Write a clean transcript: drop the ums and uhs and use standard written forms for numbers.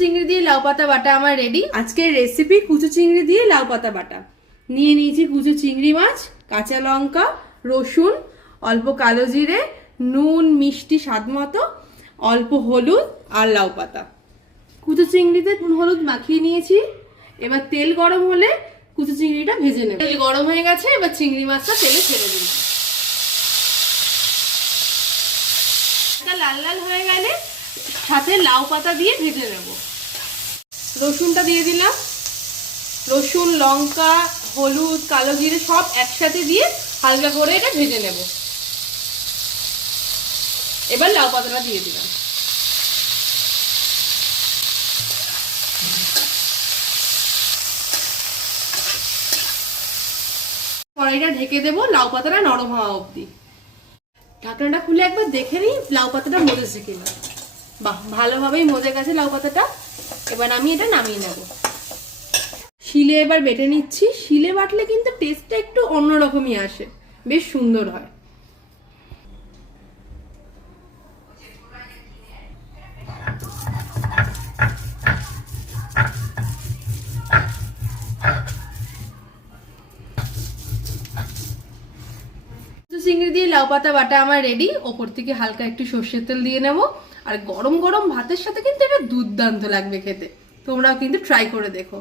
চিংড়ি দিয়ে লাউ পাতা বাটা আমার রেডি। আজকের রেসিপি কুচো চিংড়ি দিয়ে লাউ পাতা বাটা। নিয়ে নিয়েছি কুচো চিংড়ি মাছ, কাঁচা লঙ্কা, রসুন, অল্প কালো জিরে, নুন মিষ্টি স্বাদ মতো, অল্প হলুদ আর লাউ পাতা। কুচো চিংড়িতে নুন হলুদ মাখিয়ে নিয়েছি। এবার তেল গরম হলে কুচো চিংড়িটা ভেজে নেব। তেল গরম হয়ে গেছে, এবার চিংড়ি মাছটা তেলে ছেড়ে দিন। লাল লাল হয়ে গেলে সাথে লাউ পাতা দিয়ে ভেজে নেব। রসুনটা দিয়ে দিলাম। রসুন, লঙ্কা, হলুদ, কালো জিরে সব একসাথে দিয়ে হালকা করে এটা ভেজে নেব। এবার লাউ পাতাটা দিয়ে দিলাম। কড়াইটা ঢেকে দেবো লাউ পাতাটা নরম হওয়া অবধি। ঢাকনাটা খুলে একবার দেখে নিই লাউ পাতাটা মজেছে কিনা। বাহ, ভালোভাবেই মজে গেছে লাউ পাতাটা। এবার আমি এটা নামিয়ে নেব। শিলে এবার বেটে নিচ্ছি। শিলে বাটলে কিন্তু টেস্টটা একটু অন্যরকমই আসে, বেশ সুন্দর হয়। চিংড়ি দিয়ে লাউ পাতা বাটা আমার রেডি। ওপর থেকে হালকা একটু সর্ষের তেল দিয়ে নেব। আর গরম গরম ভাতের সাথে কিন্তু এটা দুর্দান্ত লাগবে খেতে। তোমরাও কিন্তু ট্রাই করে দেখো।